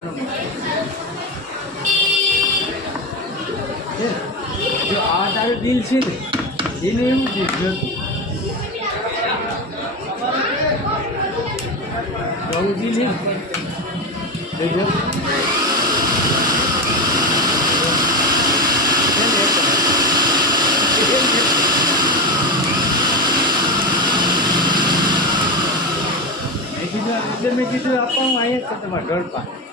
જો આ તારું દિલ છે ને એને એવું જ હતું બહુ દિલ છે દેખો મેં કીધું આપવા હું અહીંયા જ છે તમારા ઘર પાસે